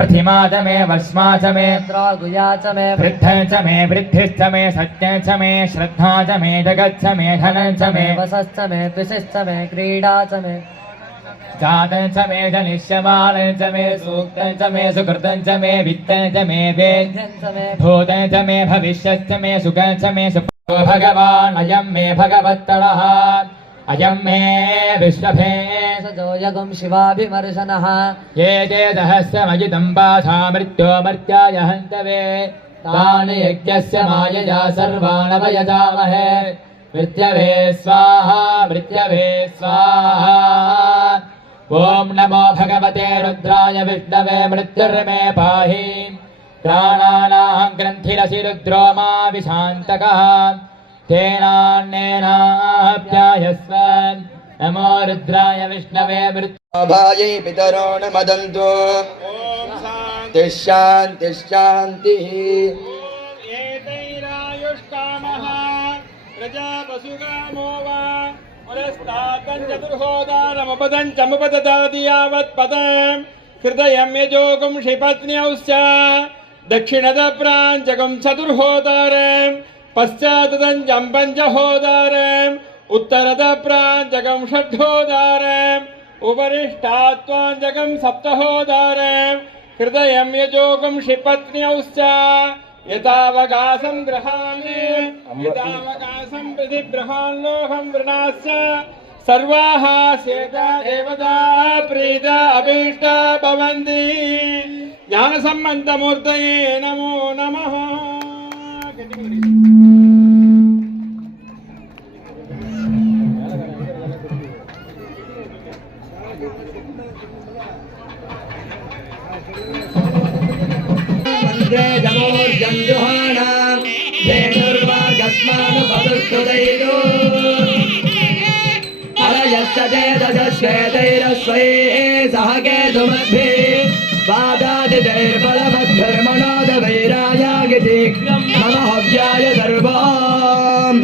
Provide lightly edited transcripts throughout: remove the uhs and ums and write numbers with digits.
प्रतिमा च मे वस्मा च मे गुया च मे वृद्धं च मे वृद्धिश्च मे सत्यं च मे श्रद्धा च मे जगच्च मे धनं च मे वसश्च मे द्विषश्च मे क्रीडा च मे जातं च मे जनिष्यमानं च मे सूक्तं च मे सुकृतं च मे वित्तं च मे वेद्यं च मे भूतं च मे भविष्यश्च मे सुखं च मे सुखो भगवान् अयं मे भगवत्तरः अयं मे विश्वभेषजो यगुं शिवाभिमर्शनः ये ते सहस्रमजितं पाशा मृत्यो मर्त्याय हन्तवे तानि यज्ञस्य मायया सर्वानवयजामहे मृत्यवे स्वाहा मृत्यवे स्वाहा ॐ नमो भगवते रुद्राय विष्णवे मृत्युर्मे पाहि प्राणानां ग्रन्थिरसि रुद्रो मा विशान्तकः तेनान्नेनाप्यायस्व नमो रुद्राय विष्णवे मृत्युभायै पितरो न मदन्तु शान्तिः शान्तिः एतैरायुष्कामः प्रजापशुकामो वा पुरस्तातं चतुर्होदारमुपदञ्चमुपददाति यावत्पदं हृदयं यजोगुं क्षिपत्न्यौश्च दक्षिणदप्राञ्चकं चतुर्होदारं पश्चादञ्चं पञ्चहोदारम् उत्तरदप्राञ्चकं षड्होदारम् उपरिष्टात्वाञ्चकं सप्तहोदारम् हृदयं यजोगुं क्षिपत्न्यौश्च यथावकाशं गृहाणि यथावकाशं प्रतिगृहाल्लोहं वृणाश्च सर्वाः सेता देवता प्रीता अभीष्टा भवन्ति ज्ञानसम्बन्धमूर्तये नमो नमः। मन्द्रे जमोर्जन्जुहाणां धेनुर्वागस्मानुपदुष्टुदैरो हरयश्चेदशश्वेतैरश्वैः सह केतुमद्भिः पादादिदैर्बलमद्भिर्मणोदवैरायागिति मम हव्याय सर्वम्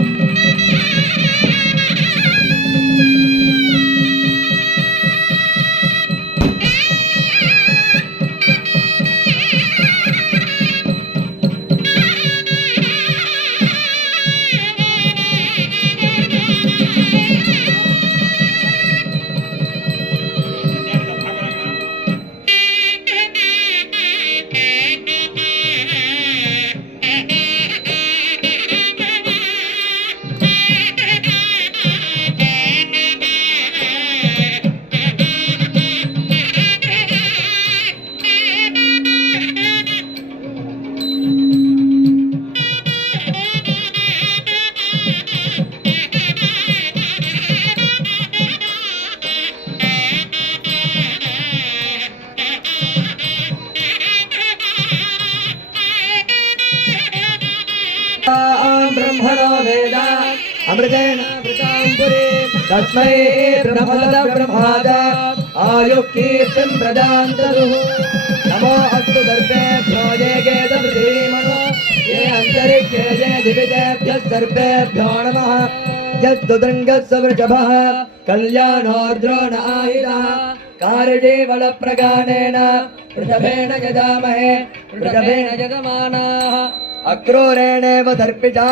ब्रह्मणो वेद अमृतेन अमृताम्बुरे तस्मै ब्रह्मद आयुः कीर्तिं प्रदान्तरुः नमो अस्तु दर्पेभ्यो ये गेदपृथ्वीमनो ये अन्तरिक्षे ये दिविजेभ्यः सर्वेभ्यो नमः यद्दुदृङ्गस्य वृषभः कल्याणोर्द्रो न आयुधः कार्यजीवलप्रगानेन वृषभेण यजामहे वृषभेण यजमानाः अक्रूरेणेव दर्पिता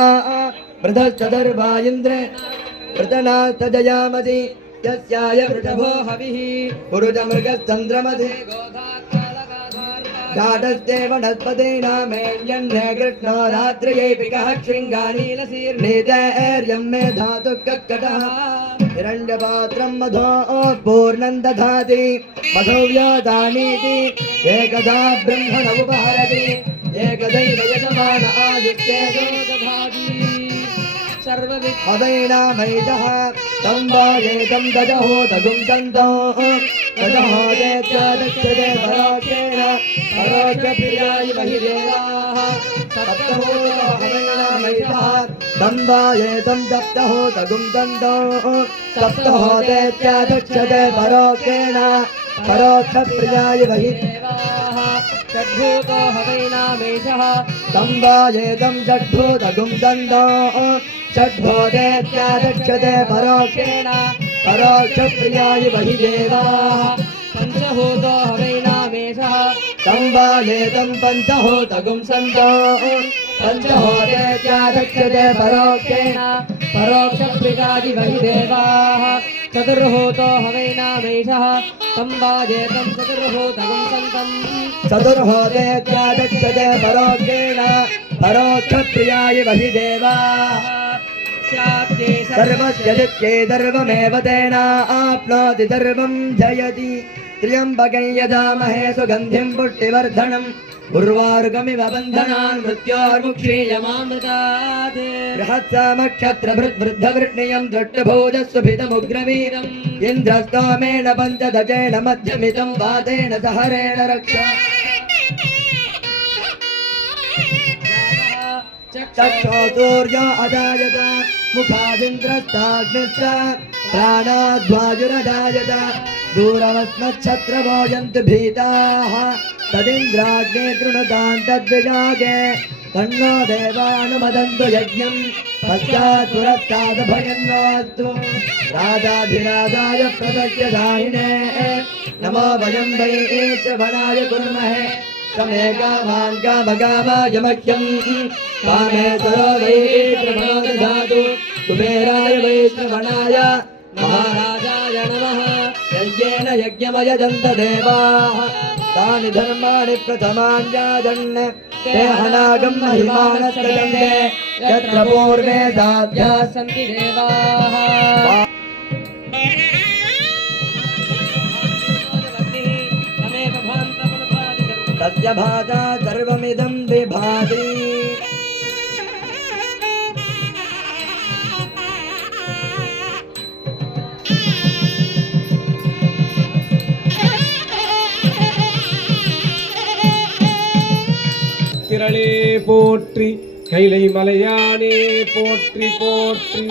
वृधश्चतुर्वा इन्द्रे वृतनाथजयामति यस्याय वृषभो हविः पुरुषमृगश्चन्द्रमधे घाटस्तेव नस्पतीनामेण्यन्ने कृष्णो रात्र्यैपिकः शृङ्गानीलशीर्णीतैर्यं मे धातुः कक्कटः हिरण्यपात्रं मधो पूर्णं दधाति मधुव्योदानीति एकदा ब्रह्मण उपहरति एकदैव यजमान आयुक्तेजो दधाति सर्वविद्भवैनामैतः तं वायेतं दजहो तगुं तन्तौ दजहो देत्यादक्षते परोक्षेण परोक्षप्रियाय महिदेवाः सप्तहोदैनामैतः तं वायेतं सप्तहो तगुं तन्तौ सप्तहो देत्यादक्षते परोक्षेण परोक्षप्रियाय महिदेवाः षड्भूतो हवैनामेषः तं वायेतं षड्भूतगुं तन्तौ षड्भूतेत्यादक्षते परोक्षेण परोक्षप्रियाय महिदेवाः पञ्चभूतो हवैनामेषः संवायेतं पञ्चहोतगुं सन्तो पञ्चहोतेत्यादक्षते परोक्षेण परोक्षप्रियादिवहि देवाः चतुर्होतो हवैनामेषः संवाजेतं चतुर्होतगुं सन्तम् चतुर्होतेत्यादक्षते परोक्षेण परोक्षप्रियाय वहि देवाः सर्वस्य दिक्के सर्वमेव तेनाप्नोति सर्वं जयति त्र्यम्बकं यजामहे सुगन्धिं पुष्टिवर्धनम् उर्वारुकमिव बन्धनान् मृत्योर्मुक्षीयमामृतात् बृहत्सामक्षत्रभृद्वृद्धवृष्णियं दृष्टभोजस्वभितमुग्रवीरम् इन्द्रस्तोमेन पञ्चदशेन मध्यमितं वातेन सहरेण रक्षा चक्षो सूर्यो अजायत मुखादिन्द्रस्ताग्निश्च प्राणाद्वायुरजायत दूरवस्मच्छत्रवो यन्तु भीताः तदिन्द्राग्ने कृणुतां तद्विजागे तन्नो देवानुमदन्तु यज्ञं पश्चात् पुरस्तादभयन्नोऽस्तु राजाधिराजाय प्रदत्यदाहिने नमो वयं वै श्रवणाय कुर्महे समे कामाय मह्यं कामेश्वरो वै श्रवणो ददातु कुबेराय वै श्रवणाय महाराजाय नमः यज्ञेन यज्ञमयजन्त देवाः तानि धर्माणि प्रथमान्यादन् ते अनागं महिमानस्तजन्ते यत्र पूर्वे साध्याः सन्ति देवाः तस्य भाषा सर्वमिदं विभाति திரளே போற்றி கைலை மலையானே போற்றி போற்றி